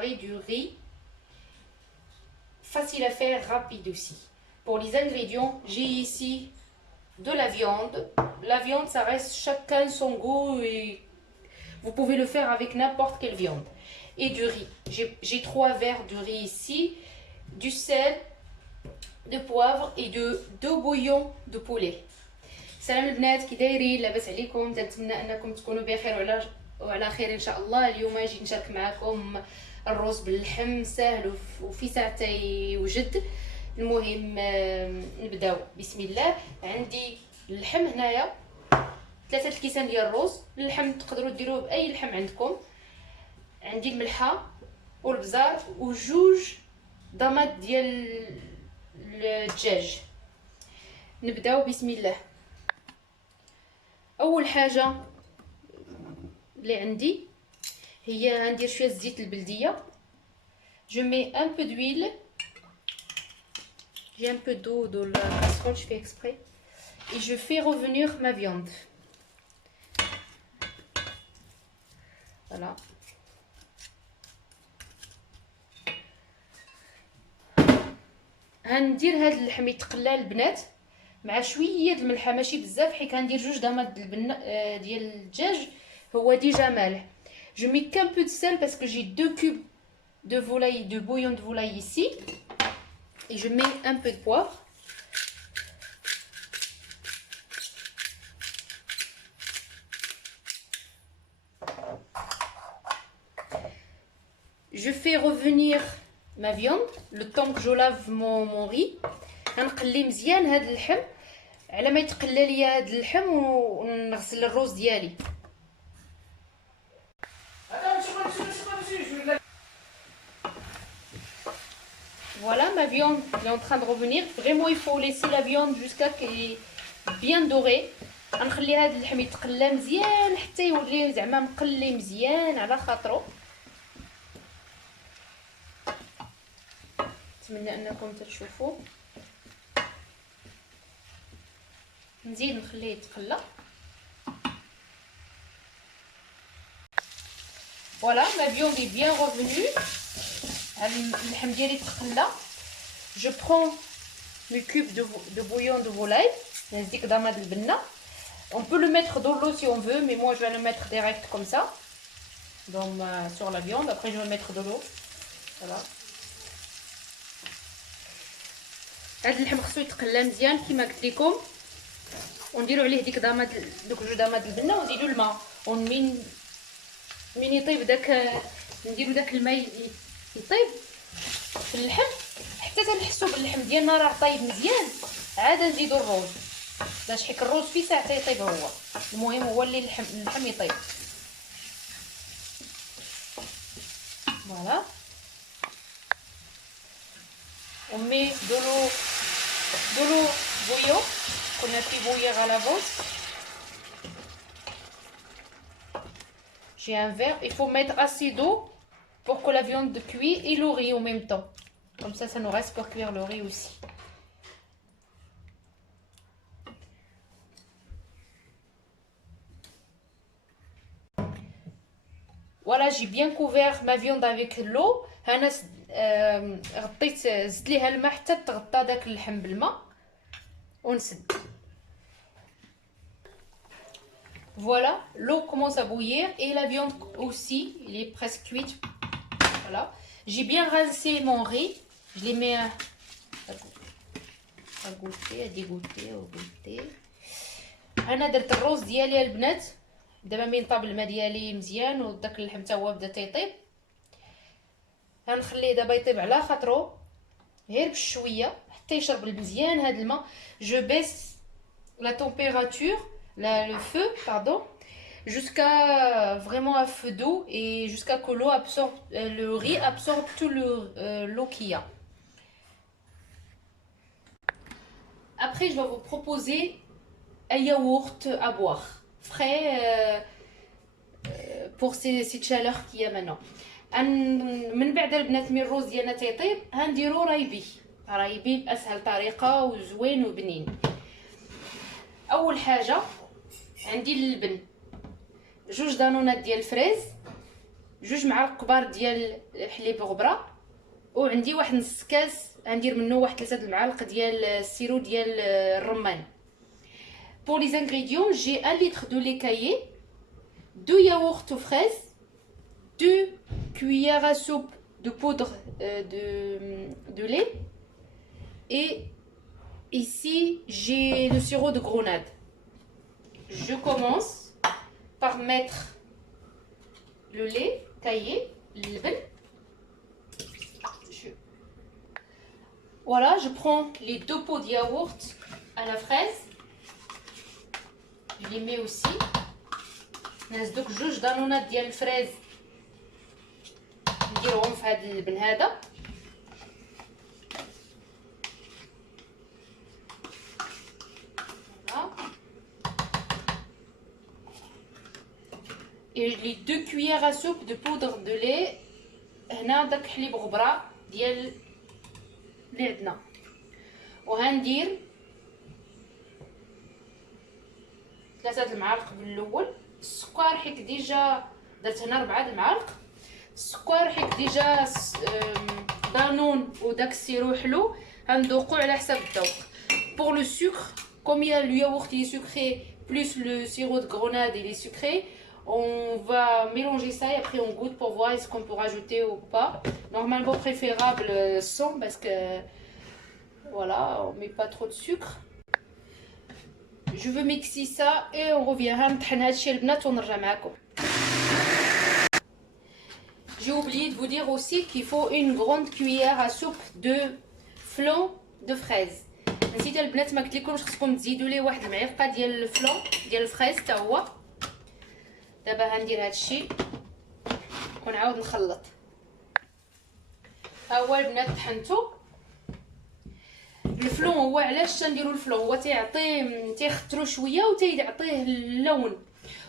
préparer du riz. Facile à faire, rapide aussi. Pour les ingrédients, j'ai ici de la viande. La viande, ça reste chacun son goût et vous pouvez le faire avec n'importe quelle viande. Et du riz. J'ai 3 verres de riz ici, du sel, de poivre et de 2 bouillons de poulet. سلام البنات، كي دايرين؟ لاباس عليكم؟ تنتمنى انكم تكونوا بخير وعلى خير ان شاء الله. اليوم جيت نشارك معكم الرز باللحم سهل وفي ساعتين يوجد. المهم نبداو بسم الله. عندي اللحم هنايا 3 الكيسان ديال الرز. اللحم تقدروا ديروه باي لحم عندكم. عندي الملحه والبزار وجوج ضمات ديال الدجاج. نبداو بسم الله. اول حاجه اللي عندي هي غندير شويه زيت البلديه. Je mets un peu d'huile. J'ai un peu d'eau dans la casserole, je fais exprès. Et je fais revenir ma viande. Voilà. غندير هاد اللحم يتقلى البنات مع شويه الملحه، ماشي بزاف، حيت غندير جوج ضمات ديال الدجاج هو ديجا مالح. Je mets qu'un peu de sel parce que j'ai 2 cubes de volaille, de bouillon de volaille ici. Et je mets un peu de poivre. Je fais revenir ma viande le temps que je lave mon riz. غنقلي مزيان هاد اللحم على ما يتقلى ليا هاد اللحم ونغسل الرز ديالي. Voilà, ma viande est en train de revenir. Vraiment, il faut laisser la viande jusqu'à qu'elle est bien dorée. غنخلي هاد اللحم يتقلى مزيان حتى يولي زعما مقلي مزيان على خاطرو. نتمنى انكم تشوفوا. نزيد نخليه يتقلى. Voilà, ma viande est bien revenue. اللحم ديالي تقلى. Je prends mes cubes de bouillon de volaille. نزيد ضماد البنه. On peut le mettre dans l'eau si on veut, mais moi je vais le mettre direct comme ça sur la viande. Après je vais mettre de l'eau. Voilà. هاد اللحم خصو يتقلى مزيان كيما قلت لكم، ونديروا عليه دوك جوج ضماد البنه ونزيدوا الماء. من يطيب نديروا داك الماء يطيب في اللحم حتى تنحسوا باللحم ديالنا راه طايب مزيان. عاد نزيدوا الرز باش حيت الرز في ساعه يطيب هو. المهم هو اللي اللحم يطيب. فوالا. On met de l'eau bouillante qu'on a fait bouillir à l'avance. J'ai un verre. Il faut mettre assez d'eau pour que la viande cuise et le riz en même temps. Comme ça nous reste pour cuire le riz aussi. Voilà, j'ai bien couvert ma viande avec l'eau. غطيت زدت ليها الماء حتى تغطى داك اللحم بالماء ونسد. Voilà, l'eau commence à bouillir et la viande aussi, il est presque cuite. Voilà, j'ai bien rincé mon riz. Je les mets à goûter, à dégoûter, au goûter. انا درت الرز ديالي البنات. دابا مين طاب الماء ديالي مزيان وداك اللحم حتى هو بدا تيطيب. غنخليه دابا يطيب على خاطرو غير بشويه حتى يشرب مزيان هذا الماء. Je baisse la température, le feu, pardon, jusqu'à vraiment à feu doux et jusqu'à que l'eau absorbe, le riz absorbe tout l'eau qu'il y a. Après, je vais vous proposer un yaourt à boire frais pour cette chaleur qu'il y a maintenant. من بعد البنات من الرز ديالنا تيطيب غنديرو رايبي باسهل طريقه وزوين وبنين. اول حاجه عندي اللبن، جوج دانونات ديال الفريز جوج معالق كبار ديال حليب غبره، وعندي واحد نص كاس غندير منه واحد 3 المعالق ديال السيرو ديال الرمان. Pour les ingrédients, j'ai 1 litre de lait caillé, 2 yaourts aux fraises, 2 cuillères à soupe de poudre de lait, et ici j'ai le sirop de grenade. Je commence par mettre le lait caillé, voilà, je prends les 2 pots de yaourt à la fraise, je les mets aussi. نهزدوك جوج دانونات ديال الفريز نديرهم في هذا اللبن هذا. et les 2 cuillères à soupe de poudre de lait. هنا داك حليب غبره ديال اللي عندنا، وغندير 3 المعالق بالاول. السكر حيت ديجا درت هنا 4 المعالق. السكر حيت ديجا دانون وداك السيرو حلو، غندوقو على حساب الذوق. pour le sucre, comme il y a le yaourt il est sucré plus le sirop de grenade il est sucré, on va mélanger ça et après on goûte pour voir est-ce qu'on peut rajouter ou pas. Normalement préférable sans, parce que voilà, on met pas trop de sucre. Je veux mixer ça et on revient. هنطحن هادشي البنات ونرجع معكم. J'ai oublié de vous dire aussi qu'il faut une grande cuillère à soupe de flan de fraises. نسيت البنات ما قلتلكمش خصكم تزيدوا ليه واحد المعلقه ديال الفلان ديال الفريز حتى هو. دابا غندير هادشي ونعاود نخلط. ها هو البنات طحنتو. الفلون هو علاش تنديروا الفلون، هو تيخترو شويه وتيعطيه اللون.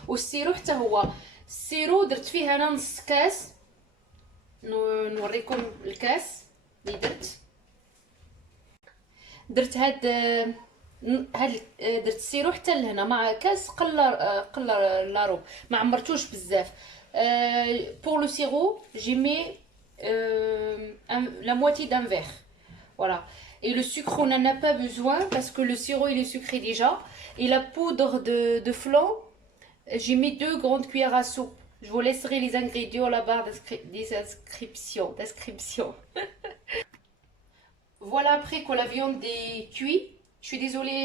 والسيرو حتى هو، السيرو درت فيه انا نص كاس، نوريكم الكاس اللي درت هاد درت السيرو حتى لهنا مع كاس قلر لاروب، ما عمرتوش بزاف. pour le sirop j'ai mis la moitié d'un verre, voilà. Et le sucre on n'en a pas besoin parce que le sirop il est sucré déjà. Et la poudre de flan, j'ai mis 2 grandes cuillères à soupe. Je vous laisserai les ingrédients à la barre description. Voilà, après que la viande est cuite, je suis désolée,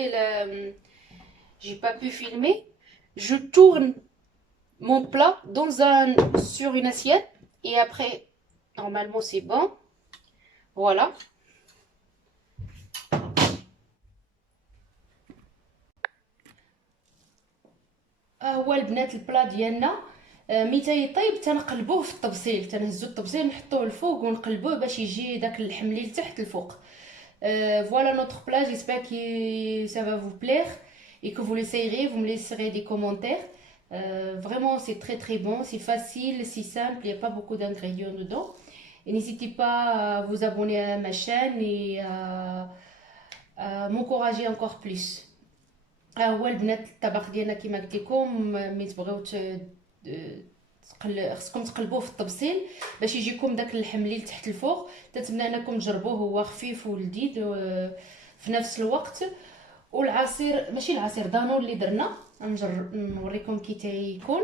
j'ai pas pu filmer. Je tourne mon plat sur une assiette et après, normalement c'est bon. Voilà. هو البنات البلا ديالنا ملي تيطيب تنقلبوه في الطبسيل، تنهزو الطبسيل نحطوه الفوق ونقلبوه باش يجي داك اللحم اللي لتحت الفوق. Voilà notre plat, j'espère que ça va vous plaire et que vous l'essayerez, vous me laisserez des commentaires. Vraiment c'est très bon, c'est facile, c'est simple, il n'y a pas beaucoup d'ingrédients dedans. Et n'hésitez pas à vous abonner à ma chaîne et à m'encourager encore plus. ها هو البنات الطبق ديالنا كما قلت لكم. ملي تبغيو خصكم تقلبوه في الطبسيل باش يجيكم داك اللحم اللي تحت الفوق. تنتمنى انكم تجربوه، هو خفيف ولذيذ في نفس الوقت. والعصير ماشي العصير دانون اللي درنا نوريكم كي تيكون.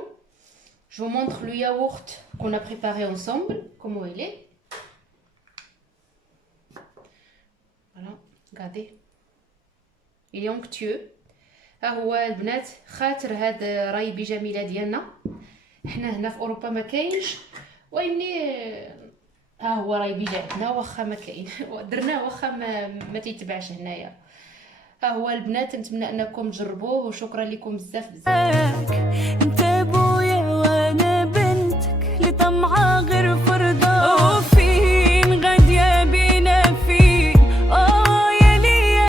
Je vous montre le yaourt qu'on a préparé ensemble, comment il est. Voilà, regardez. Il est onctueux. ها هو البنات خاطر هاد رايبي جميله ديالنا، حنا هنا في اوروبا ما كاينش، واني ها هو رايبي جا عندنا واخا ما كاين درناه واخا ما تيتباعش هنايا. ها هو البنات، نتمنى انكم تجربوه وشكرا لكم بزاف.